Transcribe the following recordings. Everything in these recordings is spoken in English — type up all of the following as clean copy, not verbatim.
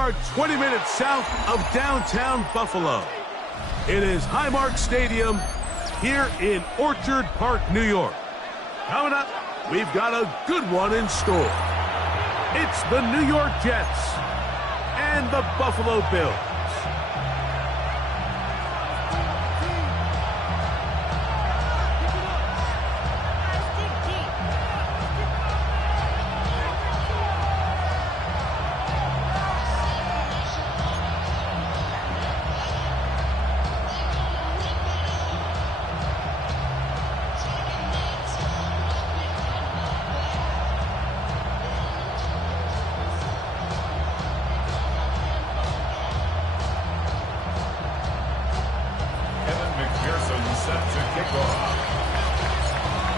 are 20 minutes south of downtown Buffalo. It is Highmark Stadium here in Orchard Park, New York. Coming up, we've got a good one in store. It's the New York Jets and the Buffalo Bills.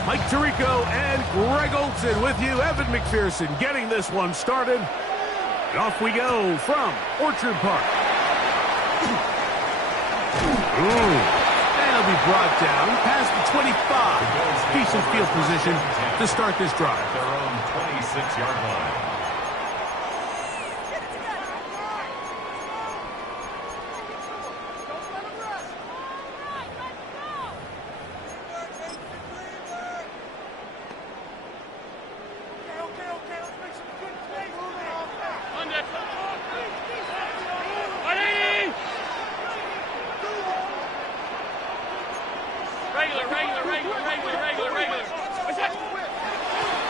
Mike Tirico and Greg Olson with you. Evan McPherson getting this one started. And off we go from Orchard Park. Ooh. And he'll be brought down past the 25. Decent field position to start this drive. Their own 26-yard line.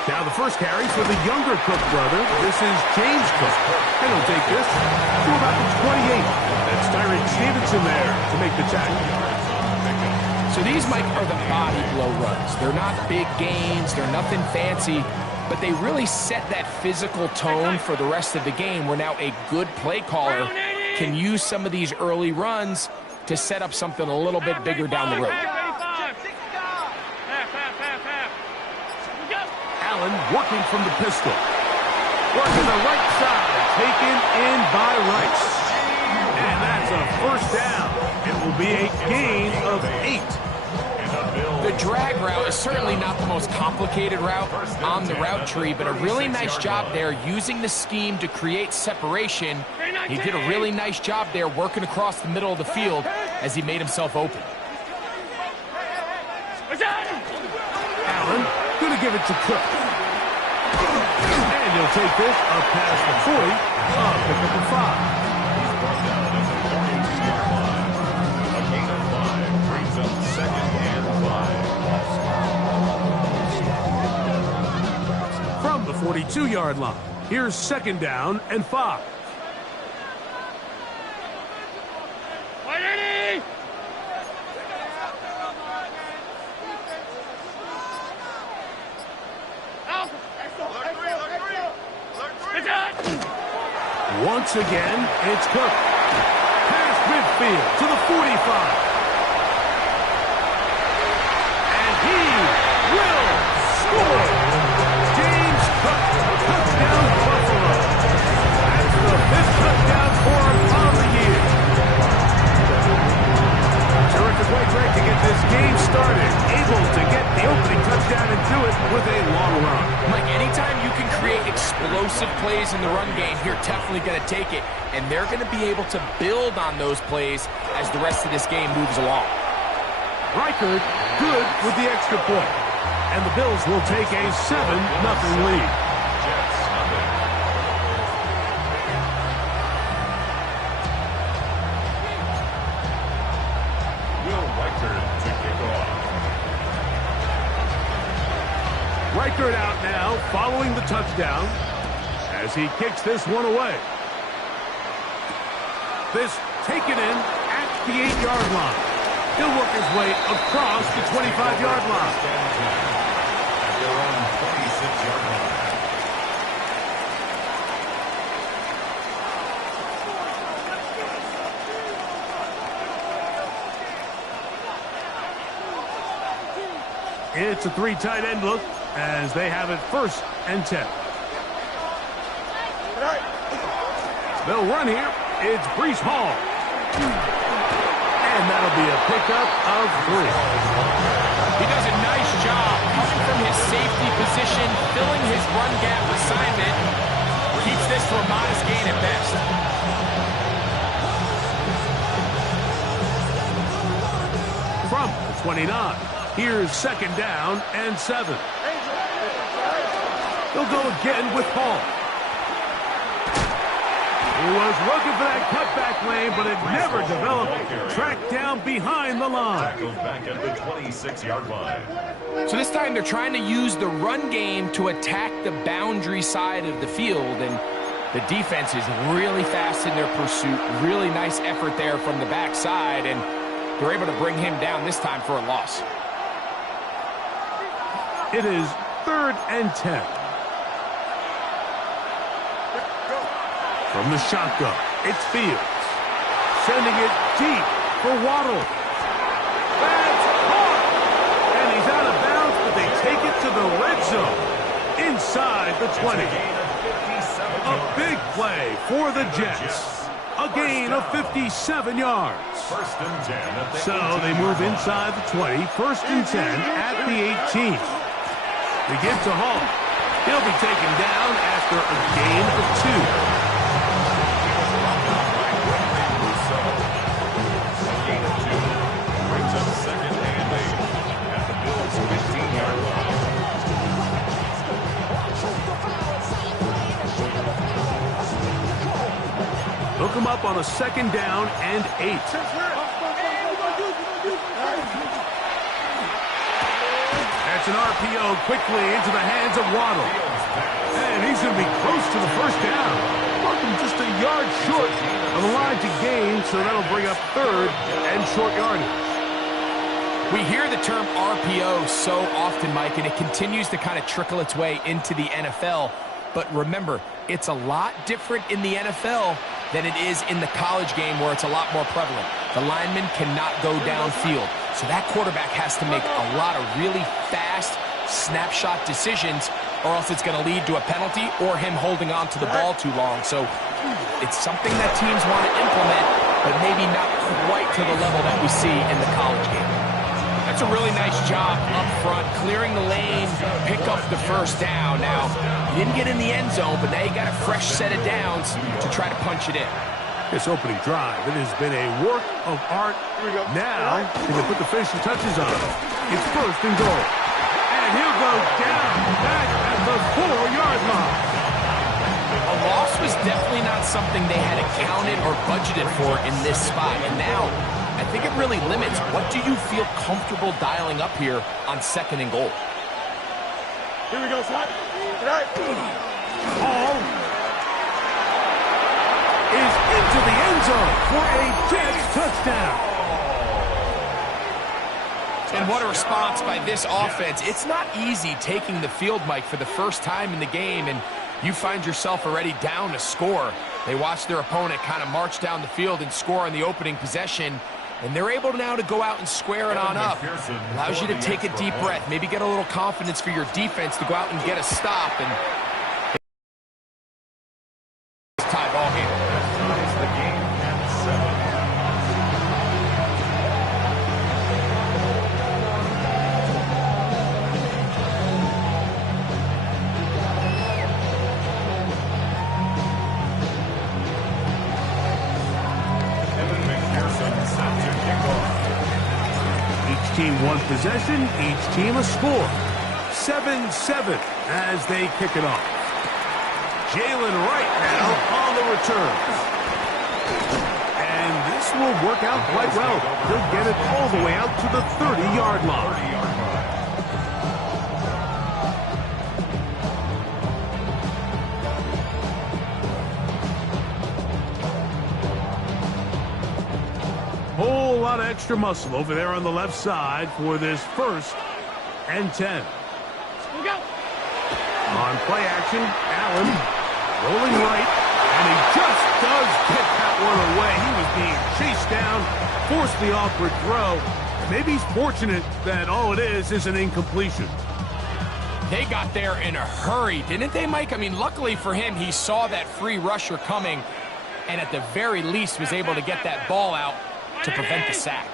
Now the first carry for the younger Cook brother. This is James Cook. And he'll take this to about the 28. That's Tyron Stevenson there to make the tackle. So these, Mike, are the body blow runs. They're not big gains. They're nothing fancy. But they really set that physical tone for the rest of the game where now a good play caller can use some of these early runs to set up something a little bit bigger down the road. Allen working from the pistol. Working the right side. Taken in by Rice. And that's a first down. It will be a gain of 8. The drag route is certainly not the most complicated route on the route tree, but a really nice job there using the scheme to create separation. He did a really nice job there working across the middle of the field as he made himself open. Allen going to give it to Cook. And he'll take this up past the 40, pick up the 5. He's brought down at the 42-yard line. A gain of 5 brings up 2nd and 5. From the 42-yard line, here's 2nd down and 5. Once again, it's Cook. Past midfield to the 45. And he will score. James Cook, touchdown Buffalo. That's the 5th touchdown for him on the year. Terrific way, Greg, to get this game started. Able to get the opening touchdown and do it with a long run. Mike, anytime you can create explosive plays in the run game, you're definitely going to take it. And they're going to be able to build on those plays as the rest of this game moves along. Reichard good with the extra point. And the Bills will take a 7-0 lead. Jets, nothing. Will Reichard to kick off. Reichard out now, following the touchdown, as he kicks this one away. This taken in at the 8-yard line. He'll work his way across the 25-yard line. At their own 26-yard line. It's a 3 tight end look as they have it 1st and 10. They'll run here. It's Breece Hall. And that'll be a pickup of 3. He does a nice job coming from his safety position, filling his run gap assignment. Keeps this to a modest gain at best. 29. Here's second down and 7. They'll go again with Hall. He was looking for that cutback lane, but it never developed. Tracked down behind the line. Tackled back at the 26-yard line. So this time they're trying to use the run game to attack the boundary side of the field, and the defense is really fast in their pursuit. Really nice effort there from the backside, and they're able to bring him down this time for a loss. It is 3rd and 10. From the shotgun, it's Fields. Sending it deep for Waddle. That's caught! And he's out of bounds, but they take it to the red zone. Inside the 20. A big play for the Jets. A gain of 57 yards. First and 10 at the So they move inside the 20. 1st and 10 at the 18. They give to Hall. He'll be taken down after a gain of 2. Hook him up on a 2nd down and 8. That's an RPO quickly into the hands of Waddle. And he's going to be close to the 1st down. Welcome just a yard short of the line to gain, so that'll bring up 3rd and short yardage. We hear the term RPO so often, Mike, and it continues to kind of trickle its way into the NFL. But remember, it's a lot different in the NFL than it is in the college game where it's a lot more prevalent. The lineman cannot go downfield. So that quarterback has to make a lot of really fast snapshot decisions, or else it's going to lead to a penalty or him holding on to the ball too long. So it's something that teams want to implement, but maybe not quite to the level that we see in the college game. That's a really nice job up front, clearing the lane, pick up the 1st down. Now, you didn't get in the end zone, but now you got a fresh set of downs to try to punch it in. This opening drive, it has been a work of art. Now, can they put the finishing touches on it? It's 1st and goal. And he'll go down back at the 4-yard line. A loss was definitely not something they had accounted or budgeted for in this spot. And now, I think it really limits. What do you feel comfortable dialing up here on 2nd and goal? Here we go, son. Hall is into the end zone for a Jets touchdown. And what a response by this offense. It's not easy taking the field, Mike, for the first time in the game, and you find yourself already down to score. They watch their opponent kind of march down the field and score on the opening possession, and they're able now to go out and square it on up. Allows you to take a deep breath, maybe get a little confidence for your defense to go out and get a stop, and tie ball game. Ties the game at 7. Each team one possession, each team a score. 7-7 as they kick it off. Jalen Wright now on the return. And this will work out quite well. He'll get it all the way out to the 30-yard line. Whole lot of extra muscle over there on the left side for this 1st and 10. On play action, Allen rolling right, and he just does get that one away. He was being chased down, forced the awkward throw. Maybe he's fortunate that all it is an incompletion. They got there in a hurry, didn't they, Mike? I mean, luckily for him, he saw that free rusher coming, and at the very least was able to get that ball out to prevent the sack.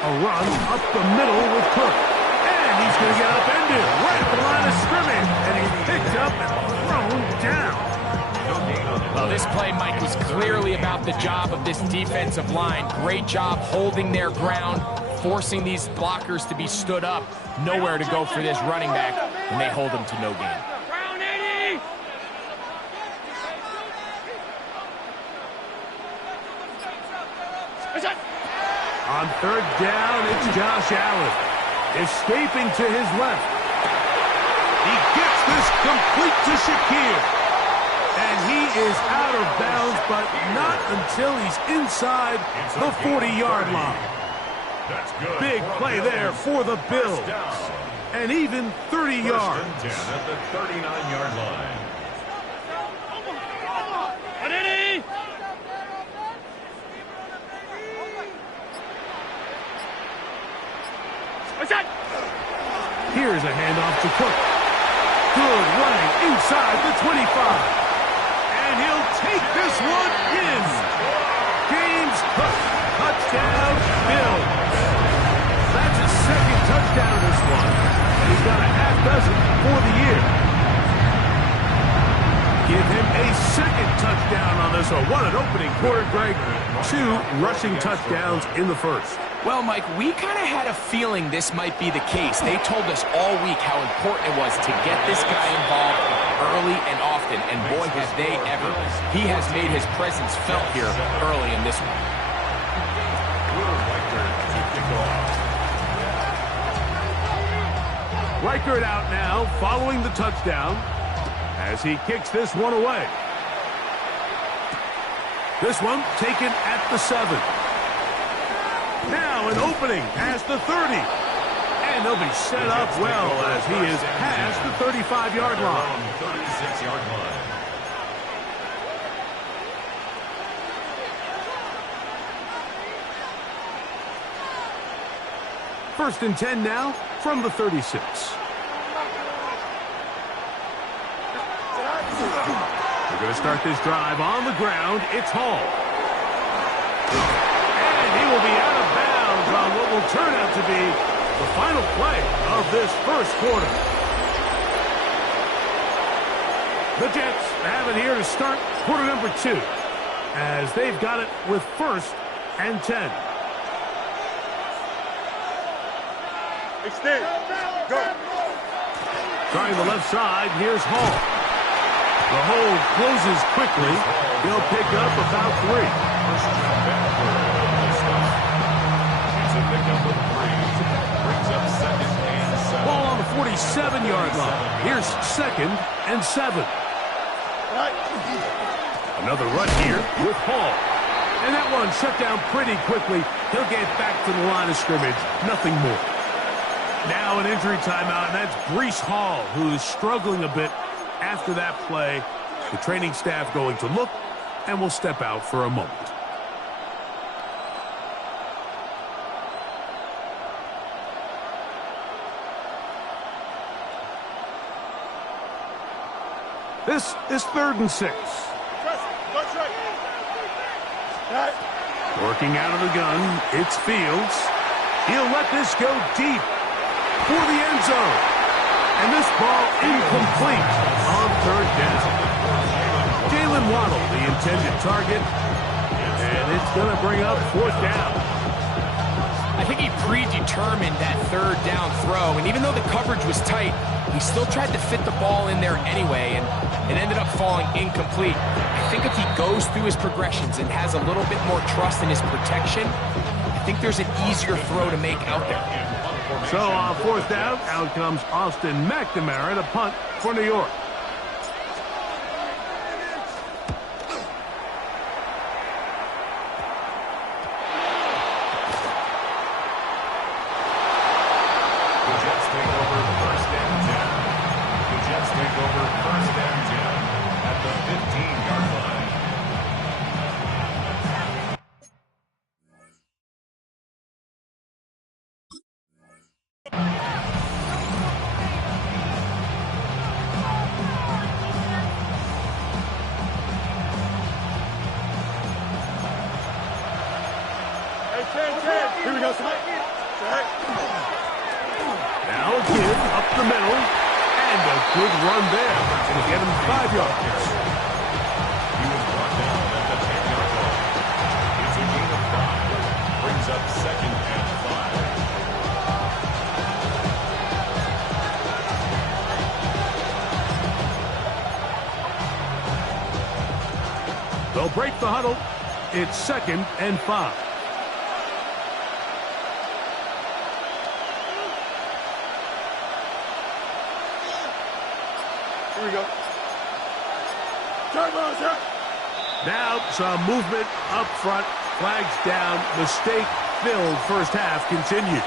A run up the middle with Cook. And he's going to get upended right at the line of scrimmage. And he's picked up and thrown down. Well, this play, Mike, was clearly about the job of this defensive line. Great job holding their ground, forcing these blockers to be stood up. Nowhere to go for this running back, and they hold him to no gain. On third down, it's Josh Allen. Escaping to his left. He gets this complete to Shakir. And he is out of bounds, but not until he's inside the 40-yard line. That's good. Big play there for the Bills. And even 30 yards. First and 10 at the 39-yard line. Here's a handoff to Cook. Good running inside the 25. And he'll take this one in. James Cook, touchdown, Bills. That's his second touchdown this one. And he's got a half dozen for the year. Give him a second touchdown on this one. What an opening quarter, Greg. 2 rushing touchdowns in the first. Well, Mike, we kind of had a feeling this might be the case. They told us all week how important it was to get this guy involved early and often, and boy, have they ever. He has made his presence felt here early in this one. Reichert out now, following the touchdown, as he kicks this one away. This one taken at the 7. Now an opening past the 30. And they'll be set up well as he is past the 35-yard line. 36-yard line. First and 10 now from the 36. We're going to start this drive on the ground. It's Hall. And he will be out of bounds on what will turn out to be the final play of this first quarter. The Jets have it here to start quarter number 2, as they've got it with first and 10. Extend. Go. Trying the left side, here's Hall. The hold closes quickly. He'll pick up about 3. It's a pickup of 3. Brings up second and 7. Ball on the 47-yard line. Here's second and 7. Another run here with Hall. And that one shut down pretty quickly. He'll get back to the line of scrimmage. Nothing more. Now an injury timeout, and that's Breece Hall, who is struggling a bit after that play. The training staff going to look and will step out for a moment. This is 3rd and 6. Working out of the gun, it's Fields. He'll let this go deep for the end zone. And this ball incomplete on 3rd down. Jalen Waddle, the intended target. And it's going to bring up 4th down. I think he predetermined that 3rd down throw, and even though the coverage was tight, he still tried to fit the ball in there anyway, and it ended up falling incomplete. I think if he goes through his progressions and has a little bit more trust in his protection, I think there's an easier throw to make out there. So on 4th down, out comes Austin McNamara to punt for New York. Here we go, Now a give up the middle, and a good run there to get him 5 yards. He was They'll break the huddle. It's 2nd and 5. Here we go. Turbo, sir. Now some movement up front. Flags down. Mistake-filled first half continues.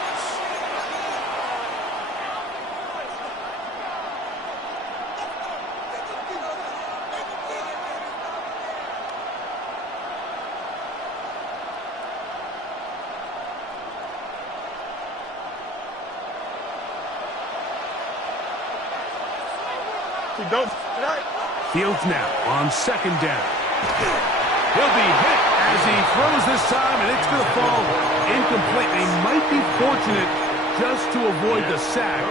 Fields now on 2nd down. He'll be hit as he throws this time, and it's going to fall incomplete. They might be fortunate just to avoid the sack,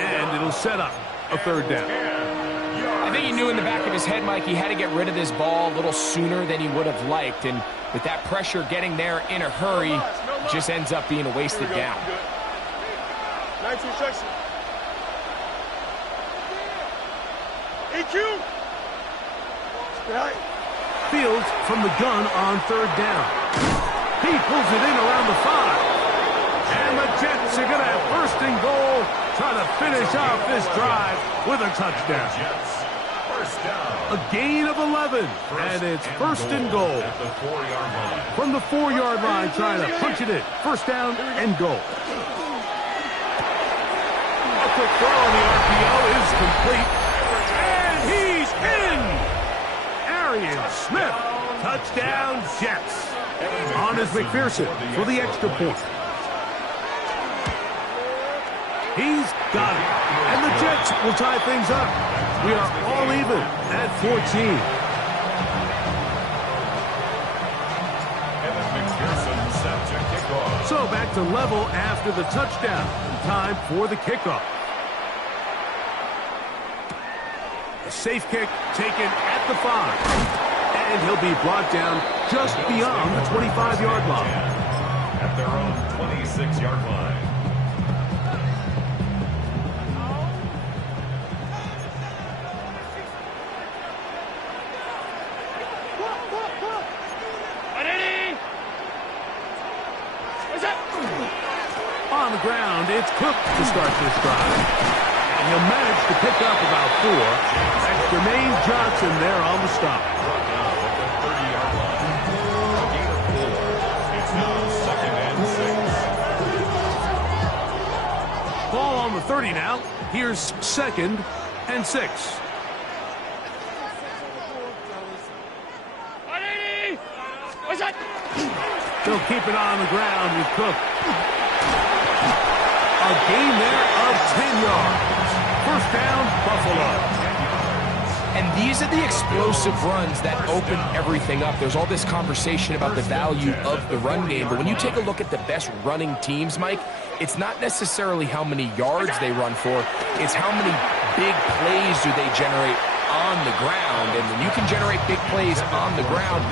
and it'll set up a 3rd down. I think he knew in the back of his head, Mike, he had to get rid of this ball a little sooner than he would have liked, and with that pressure getting there in a hurry, it just ends up being a wasted down. 19 section. EQ. Fields from the gun on 3rd down. He pulls it in around the 5. And the Jets are going to have 1st and goal, trying to finish off this drive with a touchdown. A gain of 11, and it's 1st and goal. From the 4-yard line, trying to punch it in. 1st down and goal. A quick throw on the RPO is complete. And he's in! Arian Smith, touchdown Jets. On is McPherson for the extra point. He's got it. And the Jets will tie things up. We are all even at 14. So back to level after the touchdown. Time for the kickoff. A safe kick taken at the 5. And he'll be brought down just beyond the 25-yard line. At their own 26-yard line. On the ground, it's Cook to start this drive. And he'll manage to pick up about 4. That's Jermaine Johnson there on the stop. Ball on the 30 now. Here's 2nd and 6. They'll keep it on the ground with Cook. A gain there of 10 yards. 1st down, Buffalo. And these are the explosive runs that open everything up. There's all this conversation about the value of the run game, but when you take a look at the best running teams, Mike, it's not necessarily how many yards they run for, it's how many big plays do they generate on the ground. And when you can generate big plays on the ground,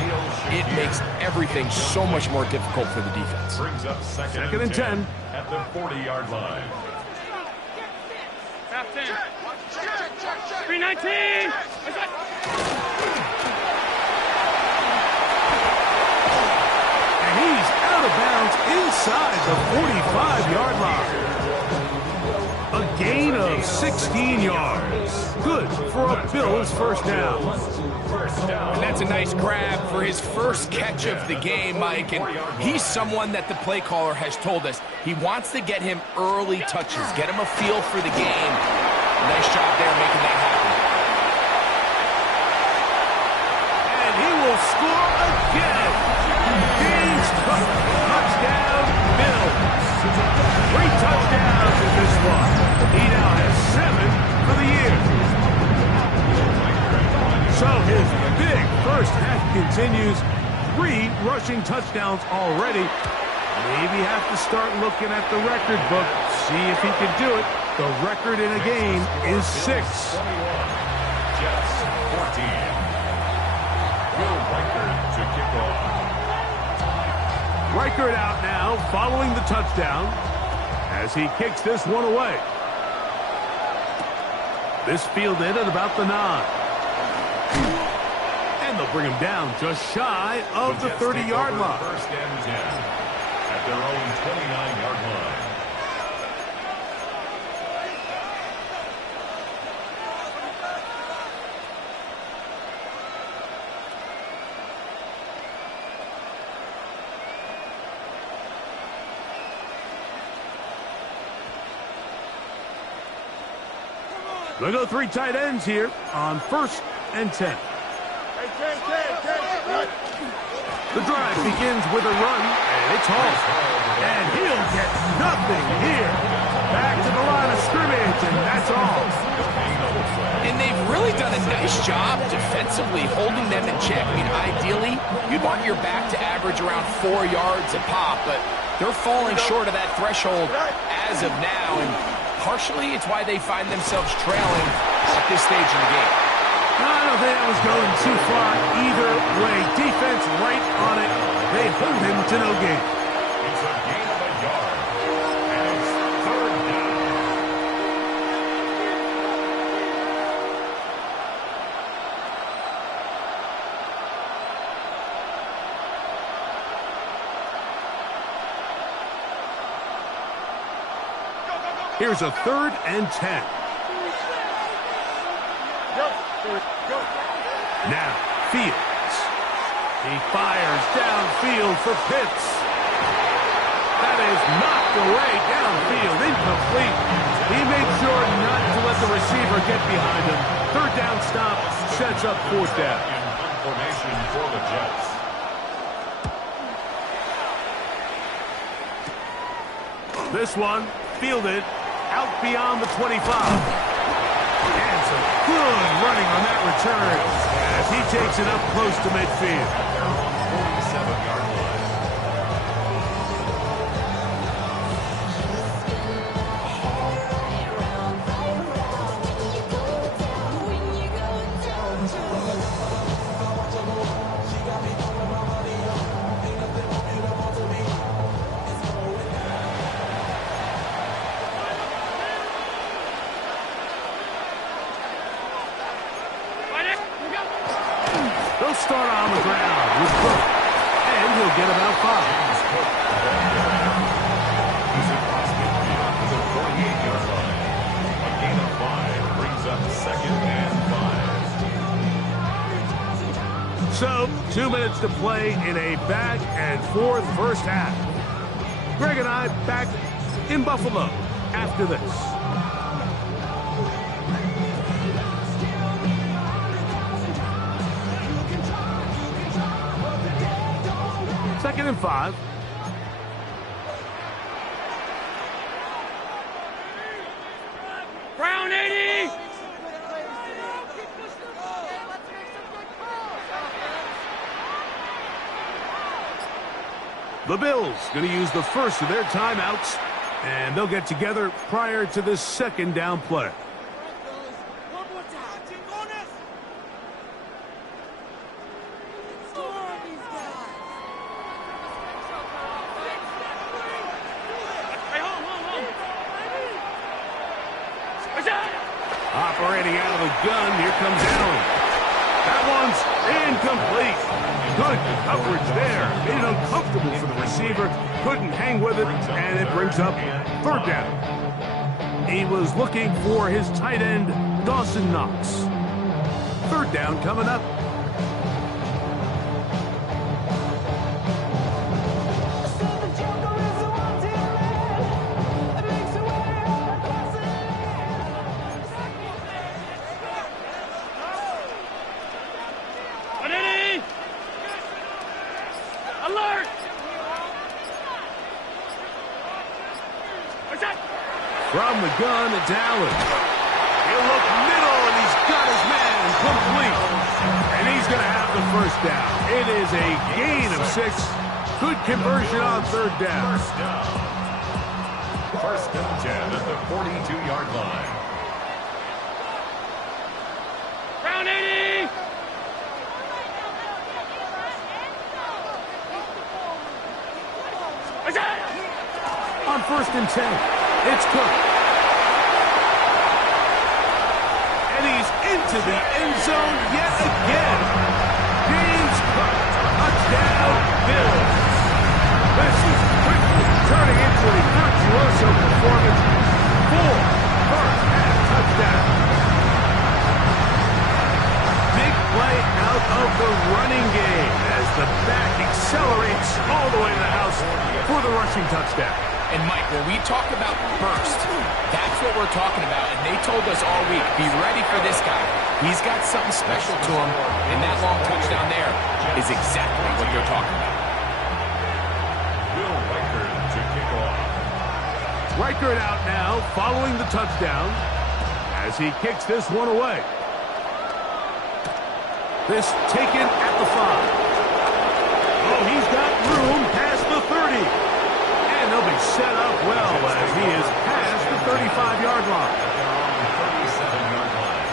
it makes everything so much more difficult for the defense. Brings up 2nd and 10 at the 40-yard line. 319. And he's out of bounds inside the 45-yard line. A gain of 16 yards. Good for a Bills 1st down. And that's a nice grab for his first catch of the game, Mike. And he's someone that the play caller has told us he wants to get him early touches, get him a feel for the game. Nice job there making that happen. And he will score again. James Cook, touchdown, Bills. 3 touchdowns in this one. He now has 7 for the year. So his big first half continues. 3 rushing touchdowns already. Maybe have to start looking at the record book, see if he can do it. The record in a game is 6. Jets 14. Will Reichard to kick off. Reichard out now following the touchdown as he kicks this one away. This fielded at about the 9. And they'll bring him down just shy of the 30-yard line. First and 10 at their own 29-yard line. They'll go 3 tight ends here on 1st and 10. The drive begins with a run, and it's Hall. And he'll get nothing here. Back to the line of scrimmage, and that's all. And they've really done a nice job defensively holding them in check. I mean, ideally, you'd want your back to average around 4 yards a pop, but they're falling short of that threshold as of now, and partially it's why they find themselves trailing at this stage in the game. I don't think that was going too far either way. Defense right on it. They hold him to no gain. It's a gain of a yard, and it's 3rd down. Here's a 3rd and 10. Now, Fields. He fires downfield for Pitts. That is knocked away downfield, incomplete. He made sure not to let the receiver get behind him. 3rd down stop sets up 4th down. In formation for the Jets. This one fielded out beyond the 25. And some good running on that return as he takes it up close to midfield. At their own 47-yard line. They'll start on the ground with Cook, and he'll get about 5. He's across midfield to the 48-yard line. A gain of 5 brings up 2nd and 5. So, 2 minutes to play in a back-and-forth first half. Greg and I back in Buffalo after this. Second and 5. Brown 80! The Bills going to use the first of their timeouts, and they'll get together prior to this 2nd down play. Operating out of the gun, here comes Allen. That one's incomplete. Good coverage there. Made it uncomfortable for the receiver. Couldn't hang with it, and it brings up 3rd down. He was looking for his tight end, Dawson Knox. 3rd down coming up. Alert! From the gun, it's Allen. He'll look middle, and he's got his man complete. And he's going to have the 1st down. It is a gain of 6. Good conversion on 3rd down. 1st and 10 at the 42-yard line. Brown 80! On 1st and 10, it's Cook. And he's into the end zone yet again. outbuilt. This is quickly turning into a virtuoso performance. 4 first-half touchdowns. Big play out of the running game as the back accelerates all the way to the house for the rushing touchdown. And Mike, when we talk about burst, that's what we're talking about. And they told us all week, be ready for this guy. He's got something special to him, and that long touchdown there is exactly what they're talking about. Will Reichard to kick off. Reichard out now following the touchdown as he kicks this one away. This taken at the 5. Oh, he's got room past the 30. And they'll be set up well as he is past the 35-yard line. 37-yard line.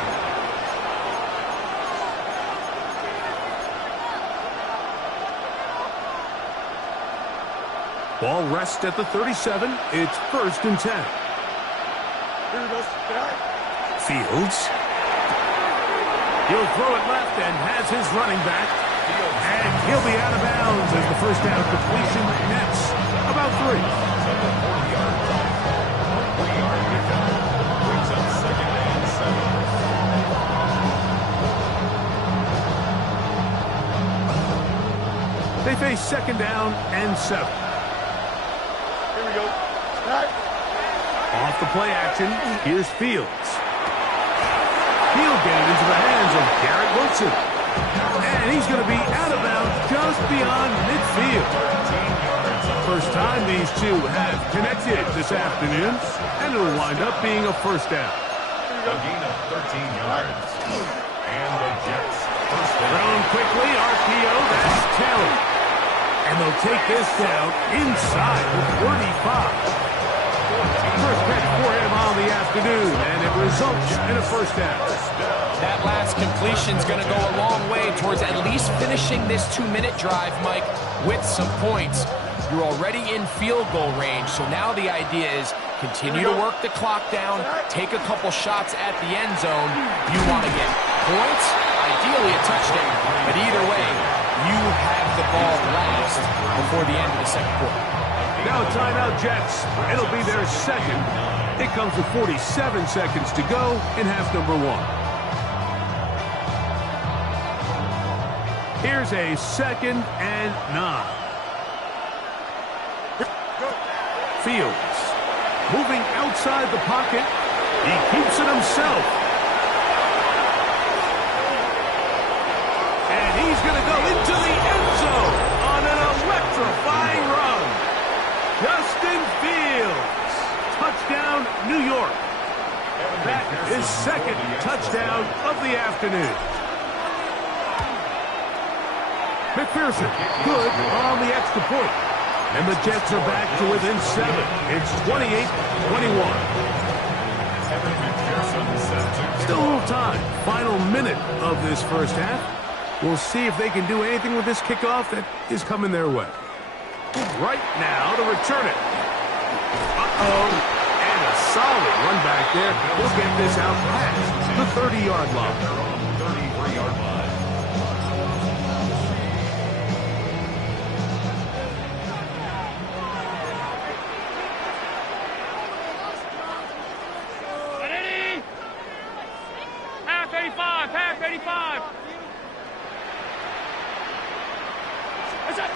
Ball rests at the 37. It's 1st and 10. Fields. He'll throw it left and has his running back. And he'll be out of bounds as the first down completion nets about 3. At the 40-yard line. 3-yard pickup. Brings up 2nd and 7. They face 2nd down and 7. Here we go. Off the play action, here's Fields. He'll get it into the hands of Garrett Wilson. And he's going to be out of bounds just beyond midfield. First time these two have connected this afternoon, and it'll wind up being a first down. A gain of 13 yards. And the Jets first down. Thrown quickly, RPO, that's Taylor. And they'll take this down inside the 45. First catch for him on the afternoon, and it results in a first down. That last completion's going to go a long way towards at least finishing this 2-minute drive, Mike, with some points. You're already in field goal range, so now the idea is continue to work the clock down, take a couple shots at the end zone. You want to get points, ideally a touchdown, but either way, you have the ball last before the end of the second quarter. Now timeout Jets. It'll be their second. It comes with 47 seconds to go in half number 1. Here's a 2nd and 9. Fields moving outside the pocket. He keeps it himself. And he's going to go into the end zone on an electrifying run. Justin Fields. Touchdown, New York. That is 2nd touchdown of the afternoon. McPherson, good on the extra point. And the Jets are back to within 7. It's 28-21. Evan McPherson set to Still a little time. Final minute of this first half. We'll see if they can do anything with this kickoff that is coming their way. Right now to return it. Uh-oh. And a solid run back there. We'll get this out past the 30-yard line. 33-yard line. Ready? Half 85, half 85. That's it.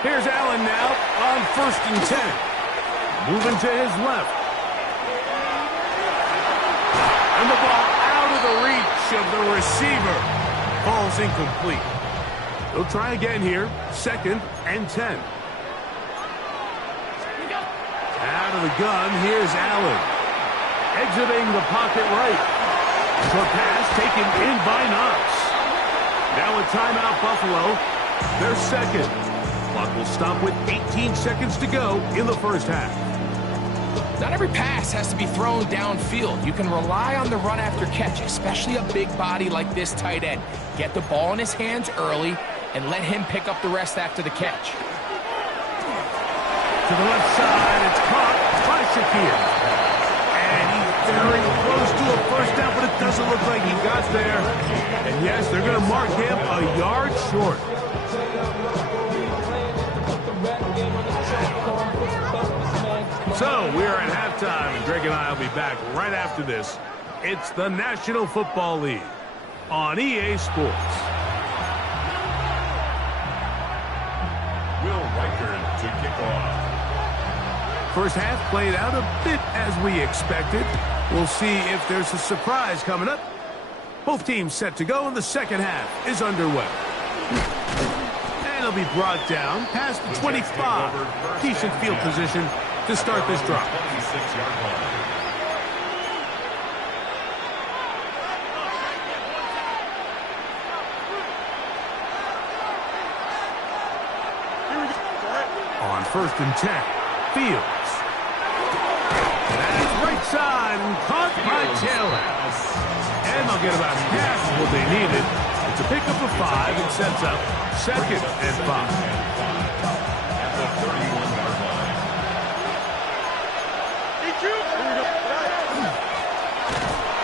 Here's Allen now on 1st and 10. Moving to his left. And the ball out of the reach of the receiver. Falls incomplete. They'll try again here. 2nd and 10. Out of the gun, here's Allen. Exiting the pocket right. Short pass taken in by Knox. Now a timeout Buffalo. They're 2nd. Clock will stop with 18 seconds to go in the first half. Not every pass has to be thrown downfield. You can rely on the run after catch, especially a big body like this tight end. Get the ball in his hands early and let him pick up the rest after the catch. To the left side, it's caught by Shakir. And he's very close to a first down, but it doesn't look like he got there. And yes, they're going to mark him a yard short. Well, we're at halftime, and Greg and I will be back right after this. It's the National Football League on EA Sports. Will Reichard to kick off. First half played out a bit as we expected. We'll see if there's a surprise coming up. Both teams set to go, and the second half is underway. And it'll be brought down past the 25. Decent field position to start this drive. 26-yard line. On 1st and 10, Fields. That's right side and caught by Taylor. And they'll get about half of what they needed. It's a pickup of 5 and sets up 2nd and 5. At the 31-yard line.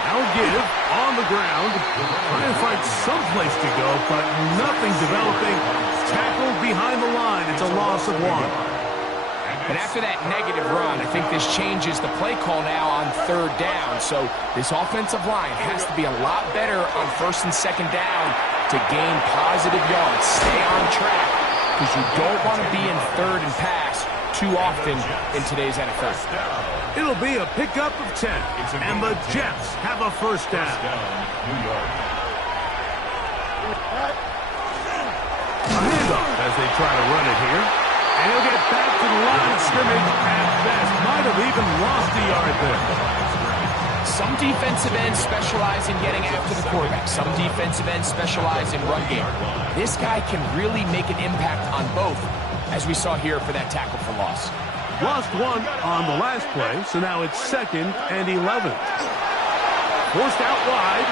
Now give on the ground. Trying to find some place to go, but nothing developing. Tackled behind the line. It's a loss of 1. And after that negative run, I think this changes the play call now on 3rd down. So this offensive line has to be a lot better on 1st and 2nd down to gain positive yards. Stay on track, because you don't want to be in 3rd and pass too often in today's NFL. It'll be a pickup of 10, and the Jets have a 1st down. New York. A handoff as they try to run it here. And he'll get back to the line of scrimmage at best. Might have even lost a yard there. Some defensive ends specialize in getting after the quarterback. Some defensive ends specialize in run game. This guy can really make an impact on both, as we saw here for that tackle for loss. Lost 1 on the last play, so now it's 2nd and 11. Forced out wide.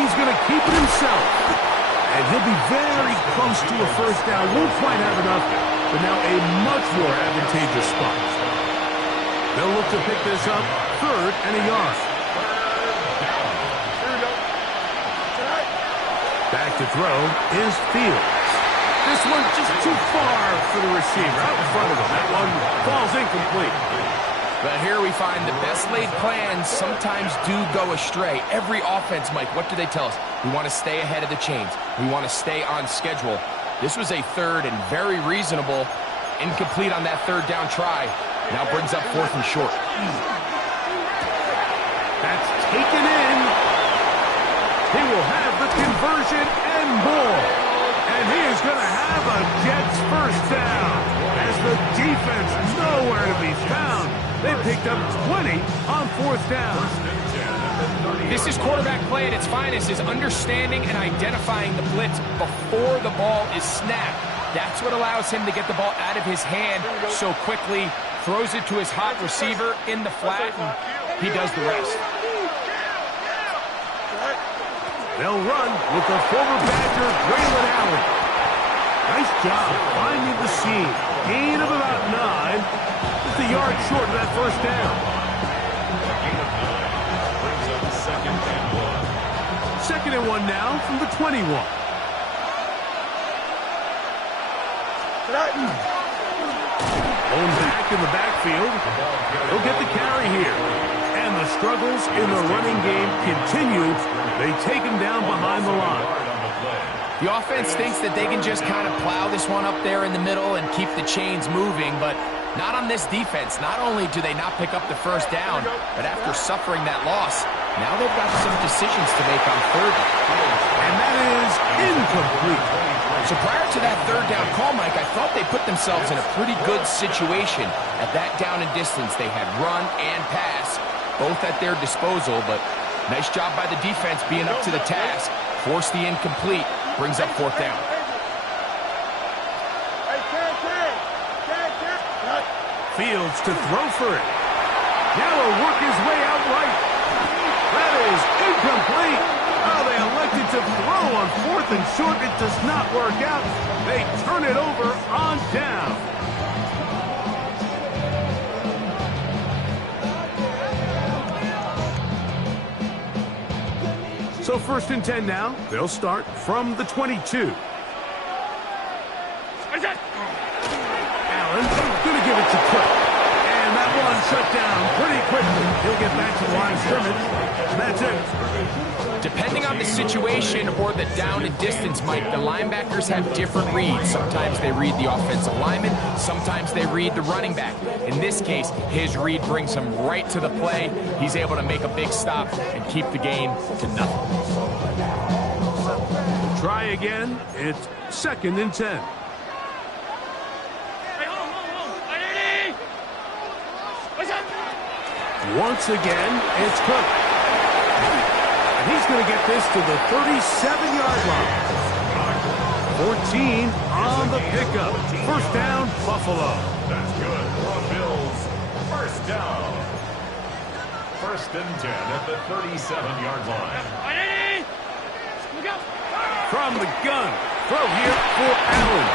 He's going to keep it himself. And he'll be very close to a 1st down. Won't quite have enough, but now a much more advantageous spot. They'll look to pick this up 3rd and a yard. Back to throw is Fields. This one just too far for the receiver. Out in front of him. That one falls incomplete. But here we find the best laid plans sometimes do go astray. Every offense, Mike, what do they tell us? We want to stay ahead of the chains. We want to stay on schedule. This was a 3rd and very reasonable. Incomplete on that 3rd down try. Now brings up 4th and short. That's taken in. He will have the conversion and more. And he is going to have a Jets 1st down. As the defense nowhere to be found. They picked up 20 on 4th down. This is quarterback play at its finest, is understanding and identifying the blitz before the ball is snapped. That's what allows him to get the ball out of his hand so quickly, throws it to his hot receiver in the flat, and he does the rest. They'll run with the former Badger, Braylon Allen. Nice job finding the seam. Gain of about 9. Just a yard short of that 1st down. Gain of 9 brings up 2nd and 1. 2nd and 1 now from the 21. Owned back in the backfield. He'll get the carry here. And the struggles in the running game continue. They take him down behind the line. The offense thinks that they can just kind of plow this one up there in the middle and keep the chains moving, but not on this defense. Not only do they not pick up the 1st down, but after suffering that loss, now they've got some decisions to make on 3rd. And that is incomplete. So prior to that 3rd down call, Mike, I thought they put themselves in a pretty good situation. At that down and distance, they had run and pass, both at their disposal, but nice job by the defense being up to the task. Forced the incomplete, brings up 4th down. Fields to throw for it. Now will work his way out right. That is incomplete. Oh, they elected to throw on 4th and short. It does not work out. They turn it over on down. So 1st and 10 now. They'll start from the 22. Allen going to give it to Cook. And shut down pretty quickly. He'll get back to the line of scrimmage, and that's it. Depending on the situation or the down and distance, Mike, the linebackers have different reads. Sometimes they read the offensive lineman, sometimes they read the running back. In this case, his read brings him right to the play. He's able to make a big stop and keep the gain to nothing. Try again. It's 2nd and 10. Once again, it's Cook. And he's going to get this to the 37-yard line. 14 on the pickup. First down, Buffalo. That's good for the Bills. First down. 1st and 10 at the 37-yard line. From the gun, throw here for Allen.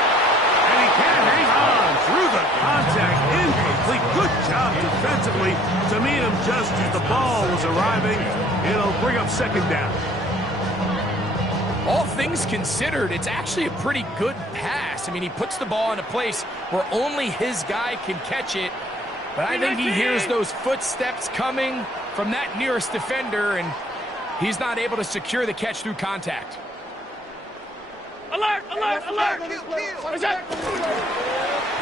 And he can't hang on through the contact. Incomplete. Good job defensively to meet him just as the ball was arriving. It'll bring up 2nd down. All things considered, it's actually a pretty good pass. I mean, he puts the ball in a place where only his guy can catch it. But I think he hears those footsteps coming from that nearest defender, and he's not able to secure the catch through contact. Alert! Alert! Alert! What's that?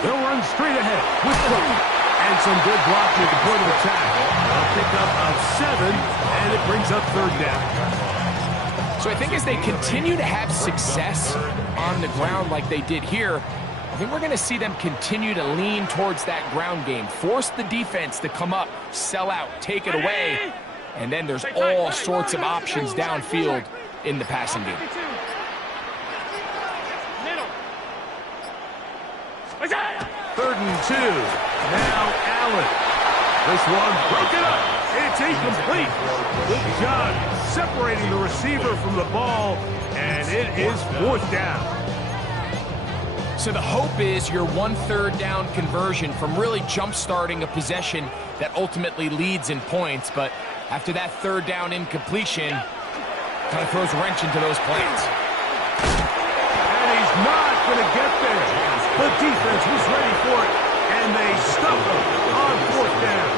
They'll run straight ahead with Cook. And some good blocking at the point of attack. A pickup of 7, and it brings up 3rd down. So I think as they continue to have success on the ground like they did here, I think we're going to see them continue to lean towards that ground game. Force the defense to come up, sell out, take it away. And then there's all sorts of options downfield in the passing game. 3rd and 2. Now Allen. This one broken up. It's incomplete. Good job separating the receiver from the ball, and it is 4th down. So the hope is your 1/3 down conversion from really jump-starting a possession that ultimately leads in points. But after that 3rd down incompletion, kind of throws a wrench into those plans. And he's not going to get there. The defense was ready for it, and they stuff him on 4th down.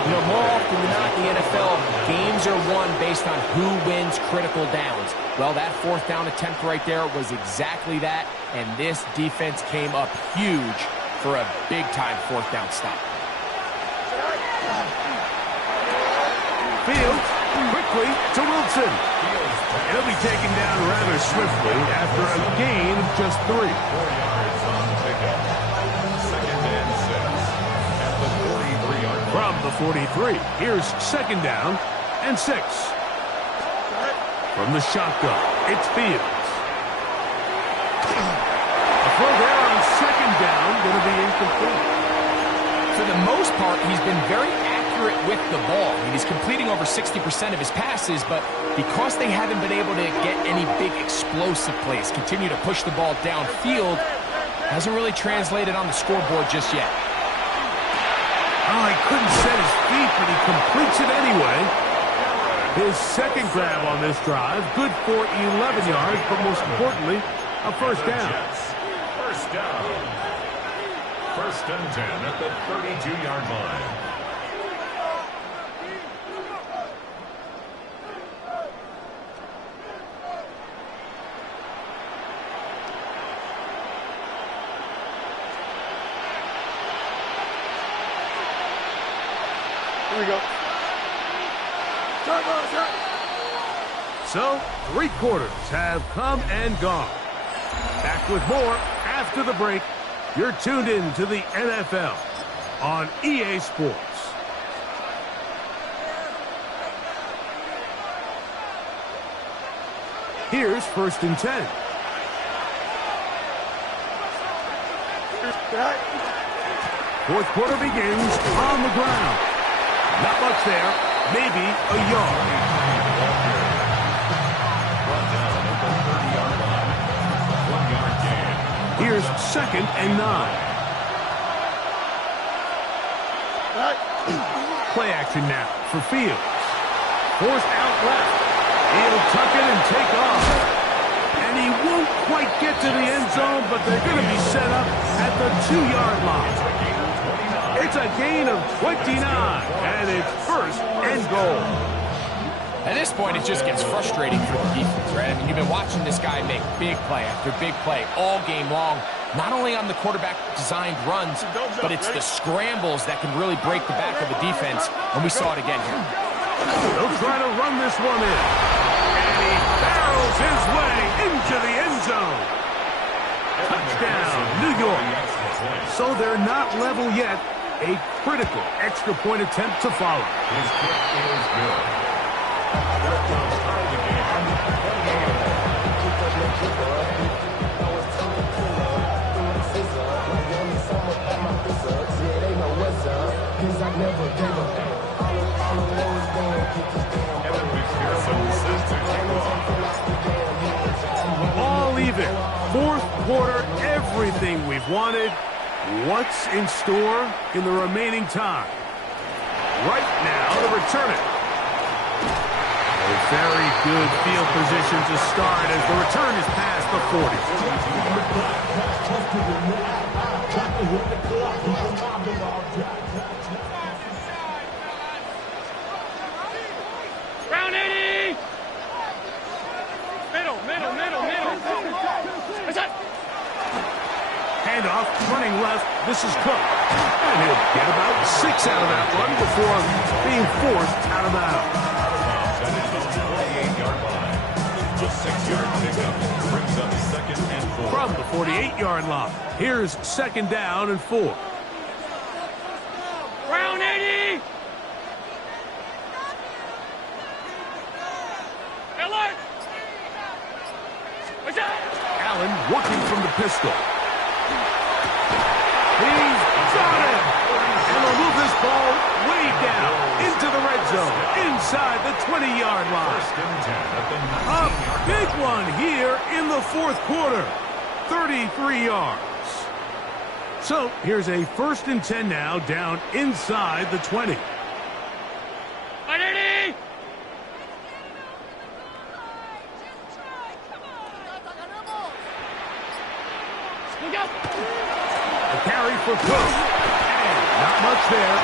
You know, more often than not in the NFL, games are won based on who wins critical downs. Well, that 4th down attempt right there was exactly that, and this defense came up huge for a big-time 4th down stop. Fields quickly to Wilson. He'll be taken down rather swiftly after a gain of just 3. 4 yards on the pickup. 2nd and 6 at the 43-yard line. From the 43, here's 2nd down and 6. From the shotgun, it's Fields. A throw there on 2nd down, going to be incomplete. For the most part, he's been very accurate with the ball. I mean, he's completing over 60% of his passes, but because they haven't been able to get any big explosive plays, continue to push the ball downfield, hasn't really translated on the scoreboard just yet. Oh, he couldn't set his feet, but he completes it anyway. His 2nd grab on this drive, good for 11 yards, but most importantly, a 1st down. First down. 1st and 10 at the 32-yard line. Here we go. So, 3 quarters have come and gone. Back with more after the break. You're tuned in to the NFL on EA Sports. Here's 1st and 10. Fourth quarter begins on the ground. Not much there, maybe a yard. Brought down at the 30-yard line. 1-yard gain. Here's 2nd and 9. Play action now for Fields. Forced out left. He'll tuck it and take off. And he won't quite get to the end zone, but they're going to be set up at the 2-yard line. It's a gain of 29, and it's first and goal. At this point, it just gets frustrating for the defense, right? I mean, you've been watching this guy make big play after big play all game long, not only on the quarterback-designed runs, but it's the scrambles that can really break the back of the defense, and we saw it again here. They'll try to run this one in, and he barrels his way into the end zone. Touchdown, New York. So they're not level yet. A critical extra point attempt to follow. His kick is good. That will tie the game. Evan McPherson says to kick off. All even. Fourth quarter, everything we've wanted. What's in store in the remaining time? Right now, the returner. A very good field position to start as the return is past the 40. Round 80! Middle. What's up? Handoff, running left. This is Cook. And he'll get about 6 out of that one before being forced out of bounds. That is on the 48-yard line. The 6-yard pickup brings up second and 4. From the 48-yard line, here's second down and 4. Round 80! Alert! What's up? Allen working from the pistol. He's got it! And they'll move this ball way down into the red zone, inside the 20-yard line. First and 10 at the A 19-yard big one here in the fourth quarter, 33 yards. So here's a first and 10 now, down inside the 20. 180! Look out! A carry for Cook. And not much there.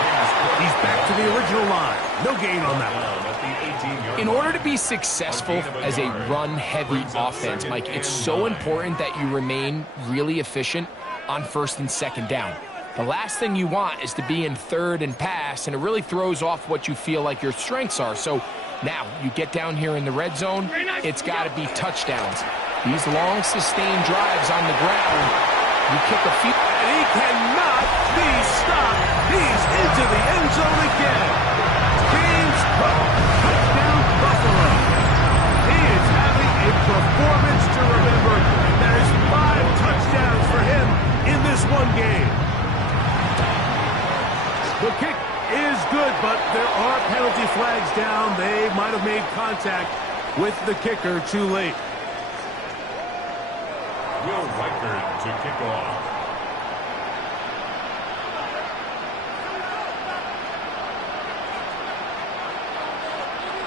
He's back to the original line. No gain on that one. at the 18-yard In line. order to be successful as a run-heavy offense, Mike, it's so important that you remain really efficient on first and second down. The last thing you want is to be in third and pass, and it really throws off what you feel like your strengths are. So now you get down here in the red zone, it's got to be touchdowns. These long, sustained drives on the ground, you kick a few. And he cannot be stopped. He's into the end zone again. James Cook, touchdown Buffalo. He is having a performance to remember. That is 5 touchdowns for him in this one game. The kick is good, but there are penalty flags down. They might have made contact with the kicker too late. Will Reichard to kick off.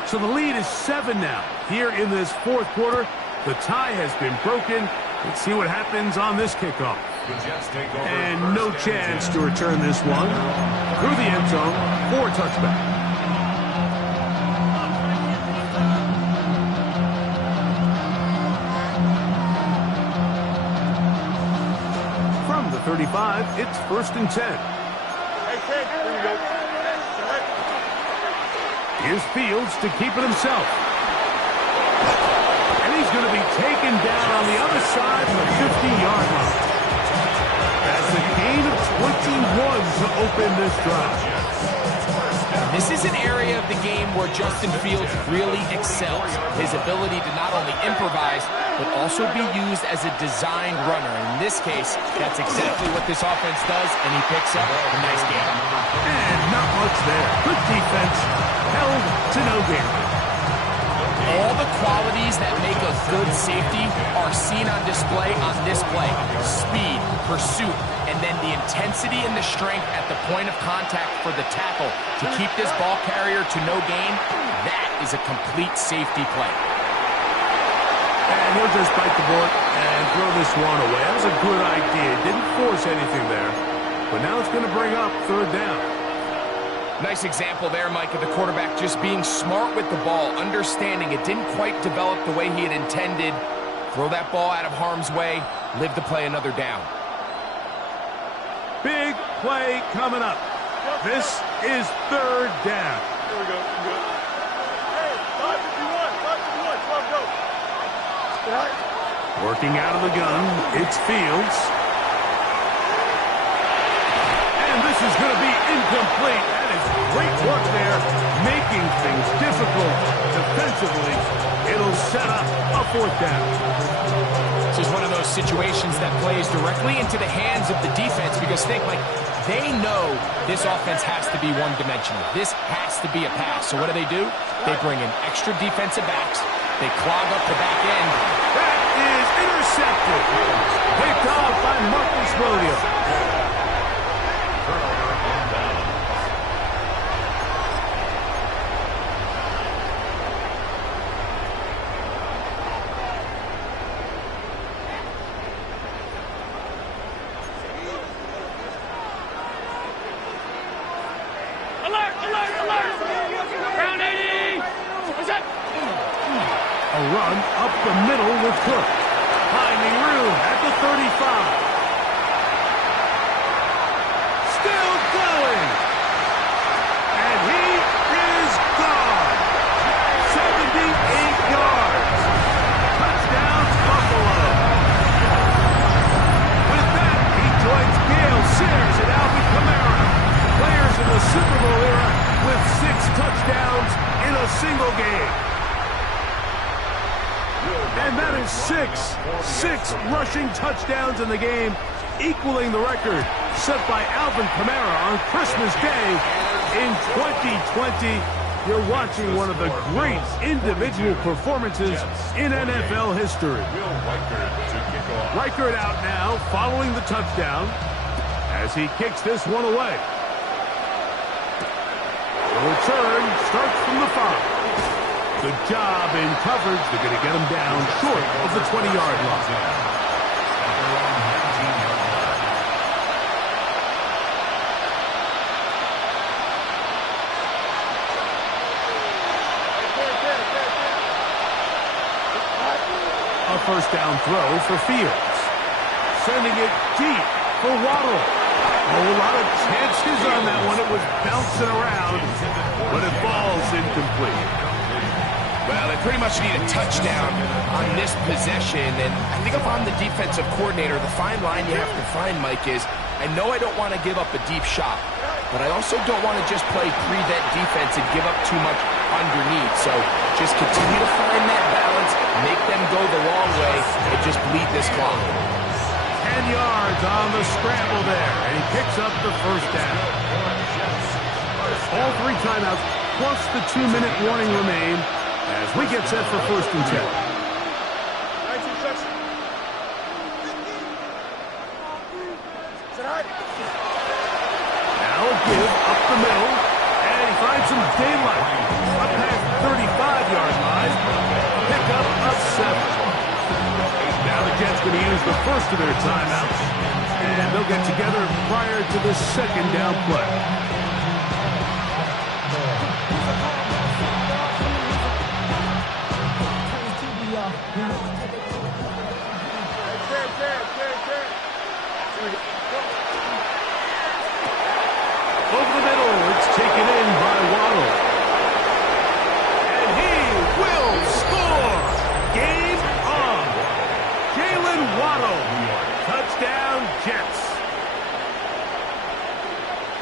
So the lead is 7 now. Here in this fourth quarter, the tie has been broken. Let's see what happens on this kickoff. The Jets take over. And no first chance 10. to return this one. Through the end zone for a touchback. From the 35, it's first and 10. Hey, Ted, here we go. Here's Fields to keep it himself. And he's going to be taken down on the other side of the 50-yard line. That's a gain of 21 to open this drive. This is an area of the game where Justin Fields really excels. His ability to not only improvise, but also be used as a designed runner. In this case, that's exactly what this offense does, and he picks up a nice game. And not much there. Good defense. Held to no gain. All the qualities that make a good safety are seen on display on this play. Speed, pursuit, and then the intensity and the strength at the point of contact for the tackle to keep this ball carrier to no gain. That is a complete safety play. And he'll just bite the bullet and throw this one away. That was a good idea. Didn't force anything there. but now it's going to bring up third down. Nice example there, Mike, of the quarterback just being smart with the ball, understanding it didn't quite develop the way he had intended. Throw that ball out of harm's way, live to play another down. Big play coming up. This is third down. Here we go. Hey, 551, 12, go. Working out of the gun, it's Fields. And this is going to be incomplete. That is great work there, making things difficult defensively. It'll set up a fourth down. This is one of those situations that plays directly into the hands of the defense because think, like, they know this offense has to be one-dimensional. This has to be a pass. So what do? They bring in extra defensive backs. They clog up the back end. That is intercepted. Picked off by Marcus Williams. A run up the middle with Cook. Finding room at the 35. Still going. And he is gone. 78 yards. Touchdown, Buffalo. With that, he joins Gale Sayers and Alvin Kamara, players in the Super Bowl era with 6 touchdowns in a single game. And that is six rushing touchdowns in the game, equaling the record set by Alvin Kamara on Christmas Day in 2020. You're watching one of the great individual performances in NFL history. Reichert out now, following the touchdown, as he kicks this one away. The return starts from the 5. Good job in coverage. They're going to get him down short of the 20-yard line. A first down throw for Fields. Sending it deep for Waddle. A whole lot of chances on that one. It was bouncing around, but it falls incomplete. Well, they pretty much need a touchdown on this possession, and I think if I'm the defensive coordinator, the fine line you have to find, Mike, is I know I don't want to give up a deep shot, but I also don't want to just play prevent defense and give up too much underneath. So just continue to find that balance, make them go the long way, and just bleed this clock. 10 yards on the scramble there, and he picks up the first down. All 3 timeouts, plus the 2-minute warning remain, as we get set for first and 10. Now a give up the middle, and he finds some daylight. Up past the 35-yard line, a pickup of 7. Now the Jets going to use the first of their timeouts, and they'll get together prior to the second down play. Over the middle, it's taken in by Waddle. And he will score! Game on! Jalen Waddle. Touchdown, Jets.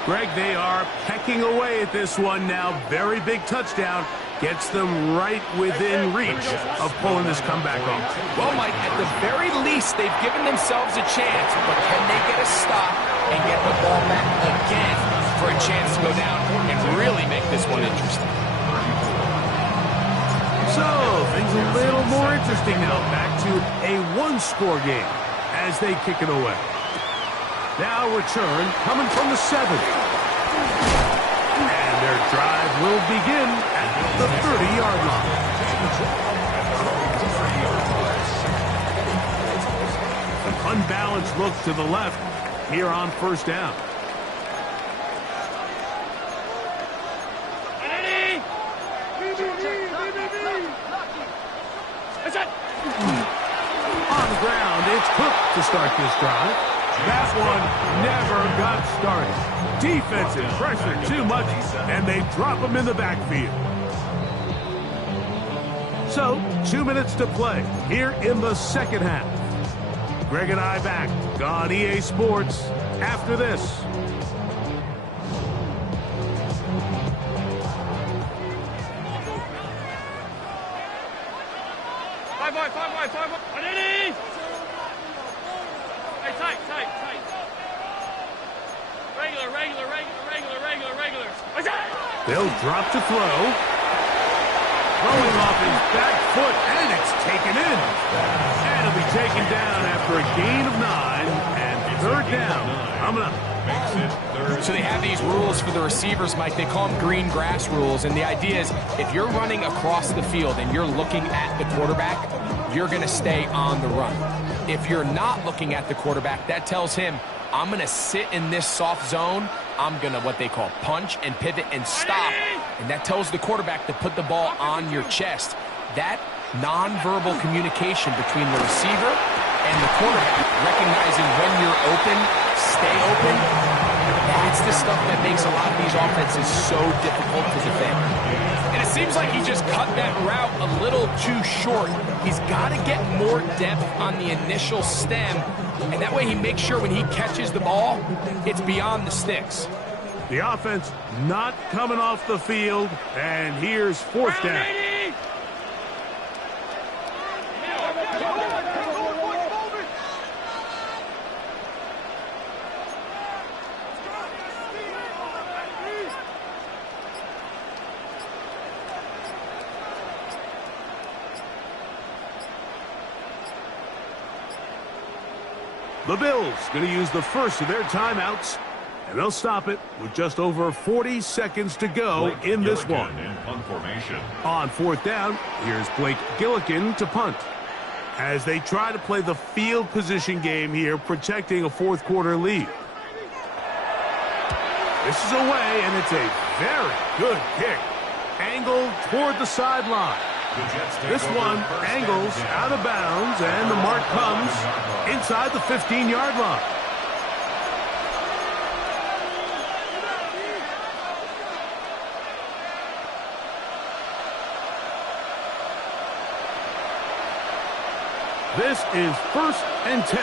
Greg, they are pecking away at this one now. Very big touchdown. Gets them right within reach of pulling this comeback off. Well, Mike, at the very least, they've given themselves a chance, but can they get a stop and get the ball back again for a chance to go down and really make this one interesting? So, things a little more interesting now. Back to a one-score game as they kick it away. Now return coming from the 7. And their drive will begin at the 30-yard line. An unbalanced look to the left here on first down. to start this drive. That one never got started. Defensive pressure too much, and they drop him in the backfield. So, 2 minutes to play here in the second half. Greg and I back on EA Sports after this. 5 wide, 5 wide, 5 wide. 180! Hey, tight. Regular. They'll drop to throw. Throwing off his back foot, and it's taken in. And it'll be taken down after a gain of 9, and third down. Coming up. So they have these rules for the receivers, Mike. They call them green grass rules, and the idea is if you're running across the field and you're looking at the quarterback, you're going to stay on the run. If you're not looking at the quarterback, that tells him, I'm going to sit in this soft zone. I'm going to what they call punch and pivot and stop. And that tells the quarterback to put the ball on your chest. That nonverbal communication between the receiver and the quarterback, recognizing when you're open, stay open, that's the stuff that makes a lot of these offenses so difficult to defend. And it seems like he just cut that route a little too short. He's got to get more depth on the initial stem, and that way he makes sure when he catches the ball, it's beyond the sticks. The offense not coming off the field, and here's fourth down. The Bills going to use the first of their timeouts, and they'll stop it with just over 40 seconds to go in this one. On fourth down, here's Blake Gillikin to punt. As they try to play the field position game here, protecting a fourth quarter lead. This is away, and it's a very good kick. Angled toward the sideline. This one angles out of bounds, and the mark comes inside the 15-yard line. This is 1st and 10.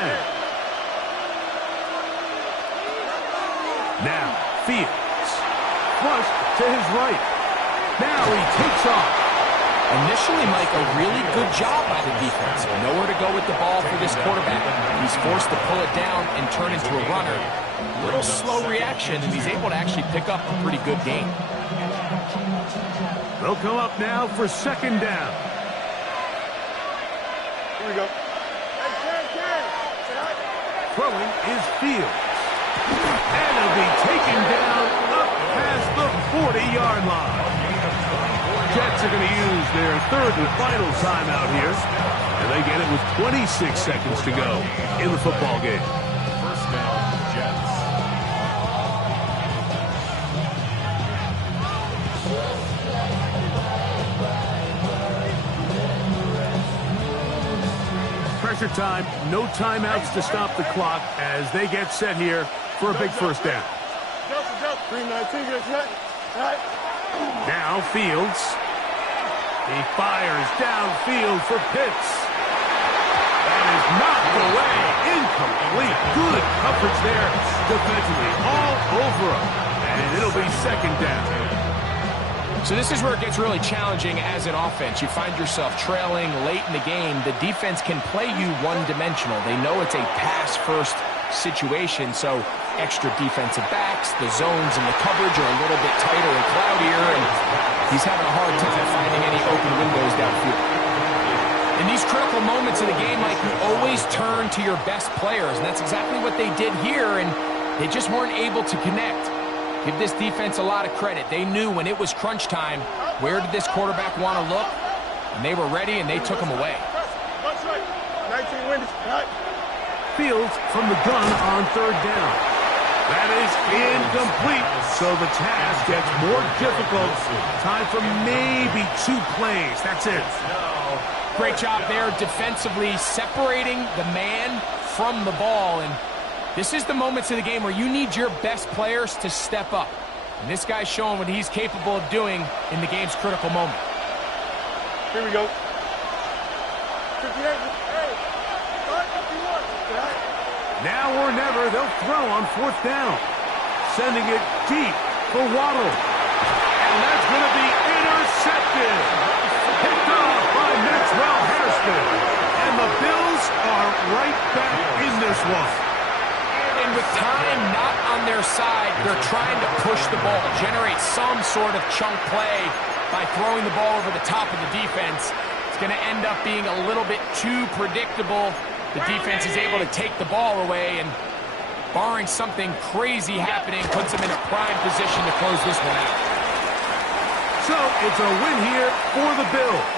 Now, Fields. Flushed to his right. Now he takes off. Initially, Mike, a really good job by the defense. Nowhere to go with the ball for this quarterback. He's forced to pull it down and turn into a runner. A little slow reaction, and he's able to actually pick up a pretty good gain. They'll come up now for second down. Here we go. Throwing is Fields. And it'll be taken down up past the 40-yard line. Jets are going to use their third and final timeout here. And they get it with 26 seconds to go in the football game. First down, Jets. Pressure time, no timeouts to stop the clock as they get set here for a big first down. Jump. 319, gets right. Now Fields. He fires downfield for Pitts. That is knocked away. Incomplete. Good coverage there defensively. All over him. And it'll be second down. So this is where it gets really challenging as an offense. You find yourself trailing late in the game. The defense can play you one-dimensional. They know it's a pass-first situation, so extra defensive backs, the zones and the coverage are a little bit tighter and cloudier, and he's having a hard time finding any open windows downfield. In these critical moments of the game, Mike, you always turn to your best players, and that's exactly what they did here, and they just weren't able to connect. Give this defense a lot of credit. They knew when it was crunch time, where did this quarterback want to look, and they were ready, and they took him away. That's right. 19 wins. Right. Fields from the gun on third down. That is incomplete, so the task gets more difficult. Time for maybe 2 plays. That's it. Great job there defensively, separating the man from the ball. And this is the moments of the game where you need your best players to step up. And this guy's showing what he's capable of doing in the game's critical moment. Here we go. 58. Hey, 51. Now or never, they'll throw on 4th down. Sending it deep for Waddle. And that's going to be intercepted. Picked off by Maxwell Hairston. And the Bills are right back in this one. And with time not on their side, they're trying to push the ball, generate some sort of chunk play by throwing the ball over the top of the defense. It's going to end up being a little bit too predictable. The defense is able to take the ball away, and barring something crazy happening, puts them in a prime position to close this one out. So it's a win here for the Bills.